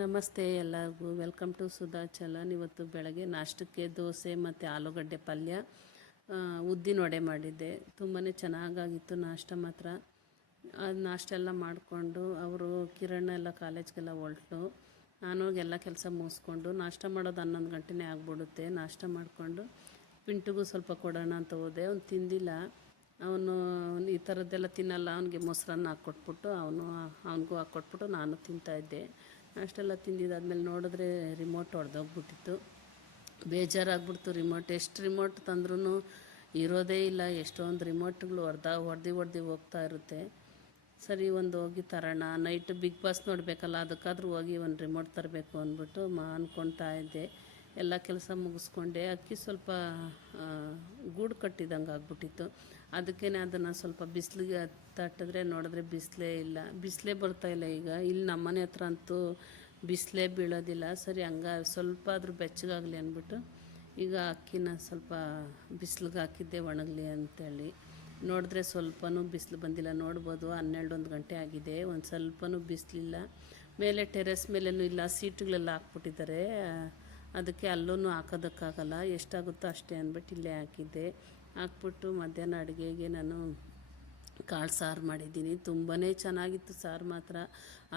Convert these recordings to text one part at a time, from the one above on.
ನಮಸ್ತೆ ಎಲ್ಲರಿಗೂ, welcome to Sudha challan. ಇವತ್ತು ಬೆಳಗ್ಗೆ ನಾಷ್ಟಕ್ಕೆ ದೋಸೆ ಮತ್ತು ಆಲೂಗಡ್ಡೆ ಪಲ್ಯ, ಉದ್ದಿನ ವಡೆ ಮಾಡಿದ್ದೆ. ತುಂಬಾ ಚೆನ್ನಾಗಾಗಿತ್ತು ನಾಷ್ಟ ಮಾತ್ರ. ಅದು ನಾಷ್ಟ ಎಲ್ಲ ಮಾಡಿಕೊಂಡು ಅವರು ಕಿರಣ ಎಲ್ಲ ಕಾಲೇಜ್ಗೆಲ್ಲ ಹೊರಟು, ನಾನು ಎಲ್ಲ ಕೆಲಸ ಮುಗಿಸ್ಕೊಂಡು ನಾಷ್ಟ ಮಾಡೋದು 11 ಗಂಟೆನೇ ಆಗಿಬಿಡುತ್ತೆ. ನಾಷ್ಟ ಮಾಡಿಕೊಂಡು ಪಿಂಟುಗೂ ಸ್ವಲ್ಪ ಕೊಡೋಣ ಅಂತ ಹೋದೆ. ಅವ್ನು ತಿಂದಿಲ್ಲ. ಅವನು ಈ ಥರದ್ದೆಲ್ಲ ತಿನ್ನಲ್ಲ. ಅವನಿಗೆ ಮೊಸರನ್ನ ಹಾಕ್ಕೊಟ್ಬಿಟ್ಟು ಅವನಿಗೂ ಹಾಕ್ಕೊಟ್ಬಿಟ್ಟು ನಾನು ತಿಂತಾಯಿದ್ದೆ. ಅಷ್ಟೆಲ್ಲ ತಿಂದಿದ್ದಾದ್ಮೇಲೆ ನೋಡಿದ್ರೆ ರಿಮೋಟ್ ಹೊಡೆದೋಗ್ಬಿಟ್ಟಿತ್ತು. ಬೇಜಾರಾಗ್ಬಿಡ್ತು. ಎಷ್ಟು ರಿಮೋಟ್ ತಂದ್ರೂ ಇರೋದೇ ಇಲ್ಲ. ಎಷ್ಟೊಂದು ರಿಮೋಟ್ಗಳು ಹೊಡೆದು ಹೋಗ್ತಾ ಇರುತ್ತೆ. ಸರಿ, ಒಂದು ಹೋಗಿ ತರೋಣ, ನೈಟ್ ಬಿಗ್ ಬಾಸ್ ನೋಡಬೇಕಲ್ಲ, ಅದಕ್ಕಾದ್ರೂ ಹೋಗಿ ಒಂದು ರಿಮೋಟ್ ತರಬೇಕು ಅಂದ್ಬಿಟ್ಟು ಅಂದ್ಕೊಳ್ತಾ ಇದ್ದೆ. ಎಲ್ಲ ಕೆಲಸ ಮುಗಿಸ್ಕೊಂಡೆ. ಅಕ್ಕಿ ಸ್ವಲ್ಪ ಗೂಡು ಕಟ್ಟಿದಂಗೆ ಆಗ್ಬಿಟ್ಟಿತ್ತು. ಅದಕ್ಕೇ ಅದನ್ನು ಸ್ವಲ್ಪ ಬಿಸಿಲಿಗೆ ತಟ್ಟಿದ್ರೆ ನೋಡಿದ್ರೆ ಬಿಸಿಲೇ ಬರ್ತಾಯಿಲ್ಲ. ಈಗ ಇಲ್ಲಿ ನಮ್ಮನೆ ಹತ್ರ ಅಂತೂ ಬಿಸಿಲೇ ಬೀಳೋದಿಲ್ಲ. ಸರಿ, ಸ್ವಲ್ಪ ಆದರೂ ಬೆಚ್ಚಗಾಗಲಿ ಅಂದ್ಬಿಟ್ಟು ಈಗ ಅಕ್ಕಿನ ಸ್ವಲ್ಪ ಬಿಸಿಲಿಗೆ ಹಾಕಿದ್ದೆ ಒಣಗಲಿ ಅಂತೇಳಿ. ನೋಡಿದ್ರೆ ಸ್ವಲ್ಪನೂ ಬಿಸಿಲು ಬಂದಿಲ್ಲ. ನೋಡ್ಬೋದು 12-1 ಗಂಟೆ ಆಗಿದೆ, ಒಂದು ಸ್ವಲ್ಪನೂ ಬಿಸಿಲಿಲ್ಲ. ಮೇಲೆ ಟೆರೆಸ್ ಮೇಲೇನೂ ಇಲ್ಲ, ಸೀಟುಗಳೆಲ್ಲ ಹಾಕ್ಬಿಟ್ಟಿದ್ದಾರೆ. ಅದಕ್ಕೆ ಅಲ್ಲೂ ಹಾಕೋದಕ್ಕಾಗಲ್ಲ. ಎಷ್ಟಾಗುತ್ತೋ ಅಷ್ಟೇ ಅಂದ್ಬಿಟ್ಟು ಇಲ್ಲೇ ಹಾಕಿದ್ದೆ. ಹಾಕ್ಬಿಟ್ಟು ಮಧ್ಯಾಹ್ನ ಅಡುಗೆಗೆ ನಾನು ಕಾಳು ಸಾರು ಮಾಡಿದ್ದೀನಿ. ತುಂಬಾ ಚೆನ್ನಾಗಿತ್ತು ಸಾರು ಮಾತ್ರ.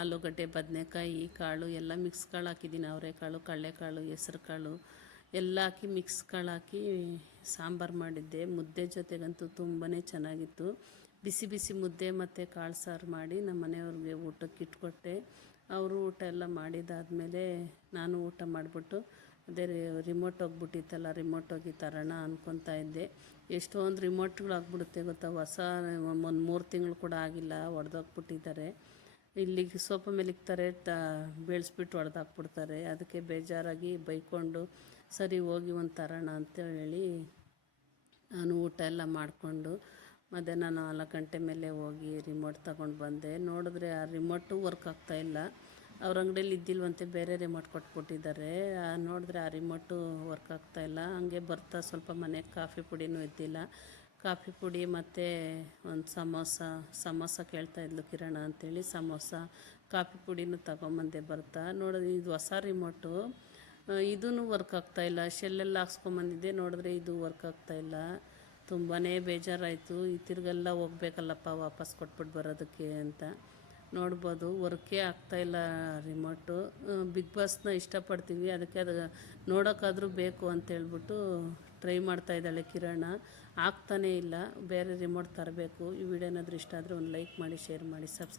ಆಲೂಗಡ್ಡೆ, ಬದನೆಕಾಯಿ, ಕಾಳು ಎಲ್ಲ ಮಿಕ್ಸ್ ಕಾಳು ಹಾಕಿದ್ದೀನಿ. ಅವರೆಕಾಳು, ಕಡಲೆಕಾಳು, ಹೆಸ್ರು ಕಾಳು ಎಲ್ಲ ಹಾಕಿ ಮಿಕ್ಸ್ ಕಾಳು ಹಾಕಿ ಸಾಂಬಾರು ಮಾಡಿದ್ದೆ. ಮುದ್ದೆ ಜೊತೆಗಂತೂ ತುಂಬಾ ಚೆನ್ನಾಗಿತ್ತು. ಬಿಸಿ ಬಿಸಿ ಮುದ್ದೆ ಮತ್ತು ಕಾಳು ಸಾರು ಮಾಡಿ ನಮ್ಮ ಮನೆಯವ್ರಿಗೆ ಊಟಕ್ಕೆ ಇಟ್ಕೊಟ್ಟೆ. ಅವರು ಊಟ ಎಲ್ಲ ಮಾಡಿದಾದಮೇಲೆ ನಾನು ಊಟ ಮಾಡಿಬಿಟ್ಟು ಅದೇ ರಿಮೋಟ್ ಹೋಗ್ಬಿಟ್ಟಿತ್ತಲ್ಲ, ರಿಮೋಟ್ ಹೋಗಿ ತರೋಣ ಅಂದ್ಕೊತಾ ಇದ್ದೆ. ಎಷ್ಟೊಂದು ರಿಮೋಟ್ಗಳು ಆಗಿಬಿಡುತ್ತೆ ಗೊತ್ತಾ. ಹೊಸ ಒಂದು 3 ತಿಂಗಳು ಕೂಡ ಆಗಿಲ್ಲ, ಹೊಡೆದೋಗ್ಬಿಟ್ಟಿದ್ದಾರೆ. ಇಲ್ಲಿಗೆ ಸೋಫಾ ಮೇಲೆ ಇಕ್ತಾರೆ, ಬೆಳೆಸ್ಬಿಟ್ಟು ಹೊಡೆದಾಕ್ಬಿಡ್ತಾರೆ. ಅದಕ್ಕೆ ಬೇಜಾರಾಗಿ ಬೈಕೊಂಡು ಸರಿ ಹೋಗಿ ಒಂದು ತರೋಣ ಅಂತೇಳಿ ನಾನು ಊಟ ಎಲ್ಲ ಮಾಡಿಕೊಂಡು ಮಧ್ಯಾಹ್ನ 4 ಗಂಟೆ ಮೇಲೆ ಹೋಗಿ ರಿಮೋಟ್ ತಗೊಂಡು ಬಂದೆ. ನೋಡಿದ್ರೆ ಆ ರಿಮೋಟು ವರ್ಕ್ ಆಗ್ತಾಯಿಲ್ಲ. ಅವ್ರ ಅಂಗಡಿಯಲ್ಲಿ ಇದ್ದಿಲ್ವಂತೆ, ಬೇರೆ ರಿಮೋಟ್ ಕೊಟ್ಬಿಟ್ಟಿದ್ದಾರೆ. ನೋಡಿದ್ರೆ ಆ ರಿಮೋಟು ವರ್ಕ್ ಆಗ್ತಾಯಿಲ್ಲ. ಹಂಗೆ ಬರ್ತಾ ಸ್ವಲ್ಪ ಮನೆಗೆ ಕಾಫಿ ಪುಡಿನೂ ಇದ್ದಿಲ್ಲ. ಕಾಫಿ ಪುಡಿ ಮತ್ತು ಒಂದು ಸಮೋಸ ಕೇಳ್ತಾಯಿದ್ಲು ಕಿರಣ ಅಂಥೇಳಿ. ಸಮೋಸ, ಕಾಫಿ ಪುಡಿನೂ ತಗೊಂಬಂದೆ. ಬರ್ತಾ ನೋಡಿದ್ರೆ ಇದು ಹೊಸ ರಿಮೋಟು, ಇದೂ ವರ್ಕ್ ಆಗ್ತಾಯಿಲ್ಲ. ಶೆಲ್ಲೆಲ್ಲ ಹಾಕ್ಸ್ಕೊಂಬಂದಿದ್ದೆ, ನೋಡಿದ್ರೆ ಇದು ವರ್ಕ್ ಆಗ್ತಾಯಿಲ್ಲ. ತುಂಬಾ ಬೇಜಾರಾಯಿತು. ಈ ತಿರ್ಗೆಲ್ಲ ಹೋಗ್ಬೇಕಲ್ಲಪ್ಪ ವಾಪಸ್ ಕೊಟ್ಬಿಟ್ಟು ಬರೋದಕ್ಕೆ ಅಂತ. ನೋಡ್ಬೋದು ವರ್ಕೇ ಆಗ್ತಾಯಿಲ್ಲ ರಿಮೋಟು. ಬಿಗ್ ಬಾಸ್ನ ಇಷ್ಟಪಡ್ತೀವಿ, ಅದಕ್ಕೆ ಅದು ನೋಡೋಕ್ಕಾದರೂ ಬೇಕು ಅಂತೇಳ್ಬಿಟ್ಟು ಟ್ರೈ ಮಾಡ್ತಾಯಿದ್ದಾಳೆ ಕಿರಣ. ಆಗ್ತಾನೇ ಇಲ್ಲ. ಬೇರೆ ರಿಮೋಟ್ ತರಬೇಕು. ಈ ವಿಡಿಯೋ ಏನಾದರೂ ಇಷ್ಟ ಆದರೆ ಒಂದು ಲೈಕ್ ಮಾಡಿ, ಶೇರ್ ಮಾಡಿ, ಸಬ್ಸ್ಕ್ರೈಬ್